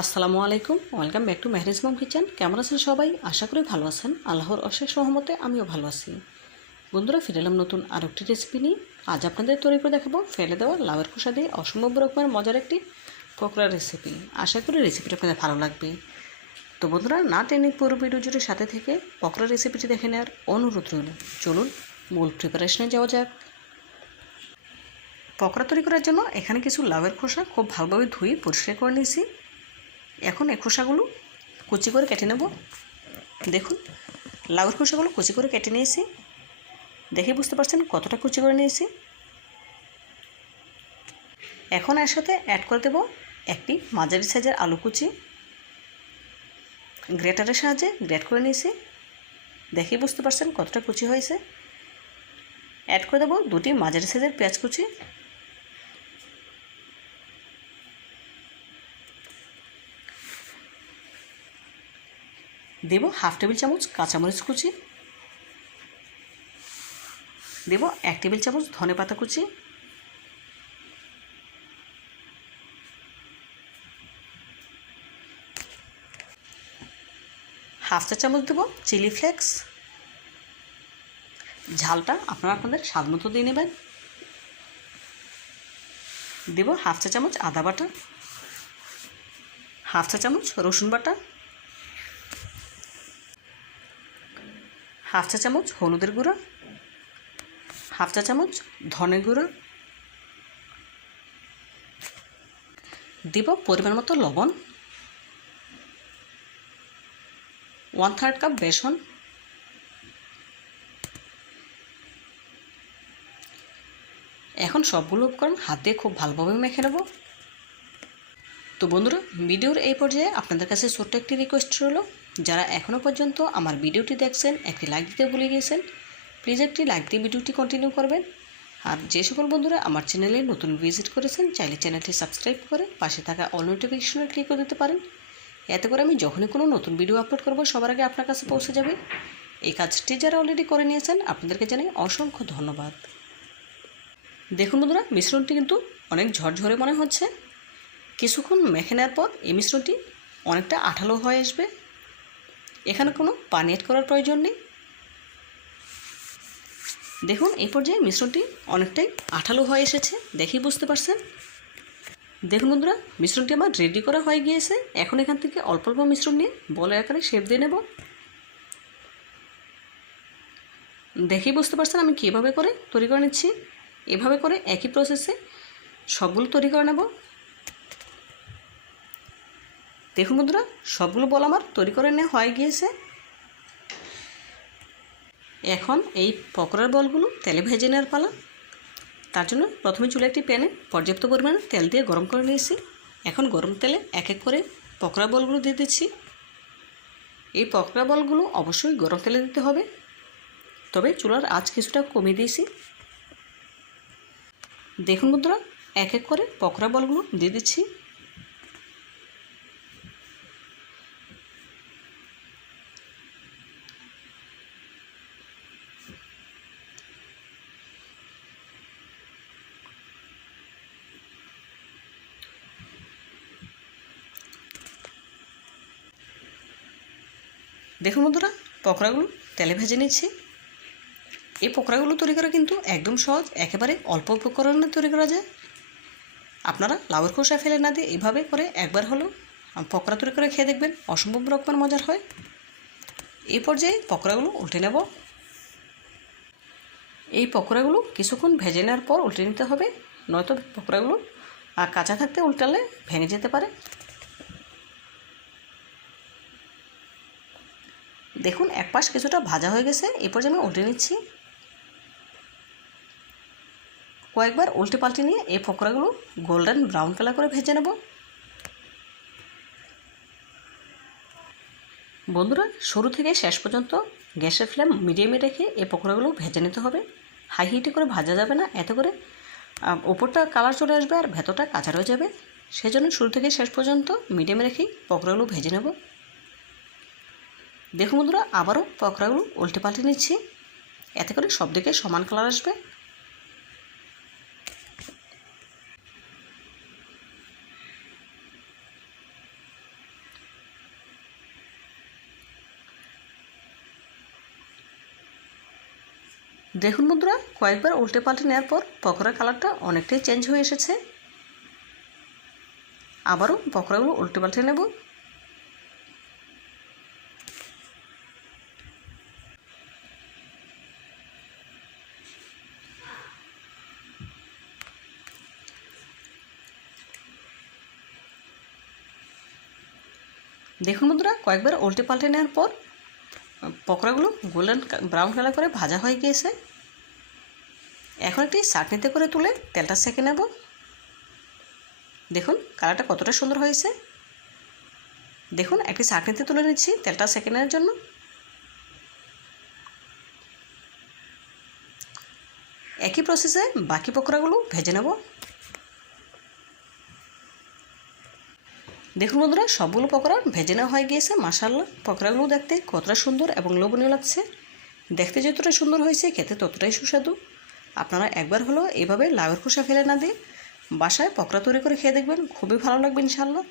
আসসালামু আলাইকুম, welcome back to Mehriz mom kitchen. কেমন আছেন সবাই? আশা করি ভালো আছেন। আল্লাহর অশেষ সহমতে আমিও ভালো আছি। বন্ধুরা, ফিরে এলাম নতুন আর একটি রেসিপি নিয়ে। আজ আপনাদের তৈরি করে দেখাবো ফেলে দেওয়া লাউয়ের খোসা দিয়ে অসম্ভব রকমের মজার একটি পকোড়া রেসিপি আশা করি রেসিপিটা আপনাদের ভালো লাগবে। তো বন্ধুরা, না টেনে পুরো ভিডিও জুড়ে সাথে থেকে পকোড়া রেসিপিটি দেখে নেওয়ার অনুরোধ রইল। চলুন মূল প্রিপারেশনে যাওয়া যাক। পকোড়া তৈরি করার জন্য এখানে কিছু লাউয়ের খোসা খুব ভালোভাবে ধুয়ে পরিষ্কার করে নিয়েছি। এখন এই খোসাগুলো কুচি করে কেটে নেব। দেখুন লাউর খোসাগুলো কুচি করে কেটে নিয়েছি। দেখে বুঝতে পারছেন কতটা কুচি করে নিয়েছি? এখন এর সাথে অ্যাড করে দেব একটি মাঝারি সাইজের আলু কুচি। গ্রেটারের সাহায্যে গ্রেট করে নিয়েছি। দেখে বুঝতে পারছেন কতটা কুচি হয়েছে। অ্যাড করে দেবো দুটি মাঝারি সাইজের পেঁয়াজ কুচি। দেব হাফ টেবিল চামচ কাঁচামরিচ কুচি। দেব এক টেবিল চামচ ধনে পাতা কুচি। হাফ চা চামচ দেব চিলি ফ্লেক্স। ঝালটা আপনারা আপনাদের স্বাদ মতো দিয়ে নেবেন। দেব হাফ চা চামচ আদা বাটা। হাফ চা চামচ রসুন বাটা। হাফ চা চামচ হলুদের গুঁড়া, হাফ চা চামচ ধনে গুঁড়া। দিব পরিমাণ মতো লবণ ওয়ান থার্ড কাপ বেসন, এখন সবগুলো উপকরণ হাত দিয়ে খুব ভালোভাবে মেখে নেব। তো বন্ধুরা, ভিডিওর এই পর্যায়ে আপনাদের কাছে ছোট্ট একটি রিকোয়েস্ট রইল। যারা এখনও পর্যন্ত আমার ভিডিওটি দেখছেন, একটি লাইক দিতে ভুলে গিয়েছেন প্লিজ একটি লাইক দিয়ে ভিডিওটি কন্টিনিউ করবেন। আর যে সকল বন্ধুরা আমার চ্যানেলে নতুন ভিজিট করেছেন, চাইলে চ্যানেলটি সাবস্ক্রাইব করে পাশে থাকা অল নোটিফিকেশনে ক্লিক করে দিতে পারেন। এতে করে আমি যখনই কোনো নতুন ভিডিও আপলোড করব, সবার আগে আপনার কাছে পৌঁছে যাবে। এই কাজটি যারা অলরেডি করে নিয়েছেন, আপনাদেরকে জানাই অসংখ্য ধন্যবাদ। দেখুন বন্ধুরা, মিশ্রণটি কিন্তু অনেক ঝরঝরে মনে হচ্ছে। কিছুক্ষণ মেখে নেওয়ার পর এই মিশ্রণটি অনেকটা আঠালো হয়ে আসবে। এখানে কোনো পানি অ্যাড করার প্রয়োজন নেই। দেখুন, এই পর্যায়ে মিশ্রণটি অনেকটাই আঠালো হয়ে এসেছে, দেখেই বুঝতে পারছেন। দেখুন বন্ধুরা, মিশ্রণটি আমার রেডি করা হয়ে গিয়েছে। এখন এখান থেকে অল্প অল্প মিশ্রণ নিয়ে বলে আকারে শেপ দিয়ে নেব। দেখেই বুঝতে পারছেন আমি কীভাবে করে তৈরি করে নিচ্ছি। এভাবে করে একই প্রসেসে সবগুলো তৈরি করে নেব। দেখুন বন্ধুরা, সবগুলো বল আমার তৈরি করে নেওয়া হয়ে গিয়েছে। এখন এই পকোড়ার বলগুলো তেলে ভেজে নেওয়ার পালা। তার জন্য প্রথমে চুলে একটি প্যানে পর্যাপ্ত পরিমাণে তেল দিয়ে গরম করে নিয়েছি। এখন গরম তেলে এক এক করে পকোড়া বলগুলো দিয়ে দিচ্ছি। এই পকোড়া বলগুলো অবশ্যই গরম তেলে দিতে হবে। তবে চুলার আঁচ কিছুটা কমিয়ে দিয়েছি। দেখুন বন্ধুরা, এক এক করে পকোড়া বলগুলো দিয়ে দিচ্ছি। দেখুন বন্ধুরা, পকোড়াগুলো তেলে ভেজে নিচ্ছি। এই পকোড়াগুলো তৈরি করা কিন্তু একদম সহজ, একেবারে অল্প উপকরণে তৈরি করা যায়। আপনারা লাউয়ের খোসা ফেলে না দিয়ে এইভাবে করে একবার হলেও পকোড়া তৈরি করে খেয়ে দেখবেন, অসম্ভব রকমের মজার হয়। এই পর্যায়ে পকোড়াগুলো উল্টে নেব। এই পকোড়াগুলো কিছুক্ষণ ভেজে নেওয়ার পর উল্টে নিতে হবে, নয়তো পকোড়াগুলো আর কাঁচা থাকতে উল্টালে ভেঙে যেতে পারে। দেখুন, এক পাশ কিছুটা ভাজা হয়ে গেছে এই পর্যায়ে আমি উল্টে নিচ্ছি। কয়েকবার উল্টে পাল্টে নিয়ে এই পকোড়াগুলো গোল্ডেন ব্রাউন কালার করে ভেজে নেব। বন্ধুরা, শুরু থেকে শেষ পর্যন্ত গ্যাসের ফ্লেম মিডিয়ামে রেখে এই পকোড়াগুলো ভেজে নিতে হবে। হাই হিটে করে ভাজা যাবে না, এতে করে ওপরটা কালার চলে আসবে আর ভেতরটা কাঁচা রয়ে যাবে। সেজন্য শুরু থেকে শেষ পর্যন্ত মিডিয়ামে রেখেই পকোড়াগুলো ভেজে নেব। দেখুন বন্ধুরা, আবারও পকড়াগুলো উল্টে পাল্টে নিচ্ছি। এতে করে সব দিকে সমান কালার আসবে। দেখুন বন্ধুরা, কয়েকবার উল্টে পাল্টে নেওয়ার পর পকোড়া কালারটা অনেকটাই চেঞ্জ হয়ে এসেছে। আবারও পকোড়াগুলো উল্টে পাল্টে নেব। দেখুন বন্ধুরা, কয়েকবার উল্টে পাল্টে নেওয়ার পর পকোড়াগুলো গোল্ডেন ব্রাউন কালার করে ভাজা হয়ে গিয়েছে। এখন একটি চাটনিতে করে তুলে তেলটা সেঁকে নেব। দেখুন, কালারটা কতটা সুন্দর হয়েছে। দেখুন, একটি চাটনিতে তুলে নিচ্ছি তেলটা সেঁকে নেওয়ার জন্য। একই প্রসেসে বাকি পকোড়াগুলো ভেজে নেব। দেখুন বন্ধুরা সবগুলো পকোড়া ভেজে নেওয়া হয়ে গিয়েছে মাসাল্লাহ পকোড়াগুলো দেখতে কতটা সুন্দর এবং লোভনীয় লাগছে। দেখতে যতটা সুন্দর হয়েছে, খেতে ততটাই সুস্বাদু। আপনারা একবার হলো এভাবে লাউয়ের খোসা ফেলে না দিয়ে বাসায় পকোড়া তৈরি করে খেয়ে দেখবেন, খুবই ভালো লাগবে ইনশাল্লাহ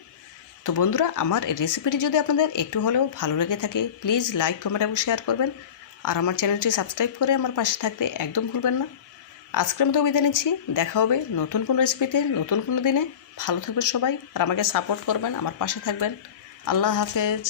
তো বন্ধুরা, আমার এই রেসিপিটি যদি আপনাদের একটু হলেও ভালো লেগে থাকে, প্লিজ লাইক, কমেন্ট এবং শেয়ার করবেন। আর আমার চ্যানেলটি সাবস্ক্রাইব করে আমার পাশে থাকতে একদম ভুলবেন না। আজকের মতো বিদায় নিচ্ছি, দেখা হবে নতুন কোনো রেসিপিতে, নতুন কোনো দিনে। ভালো থাকবেন সবাই আর আমাকে সাপোর্ট করবেন আমার পাশে থাকবেন। আল্লাহ হাফেজ।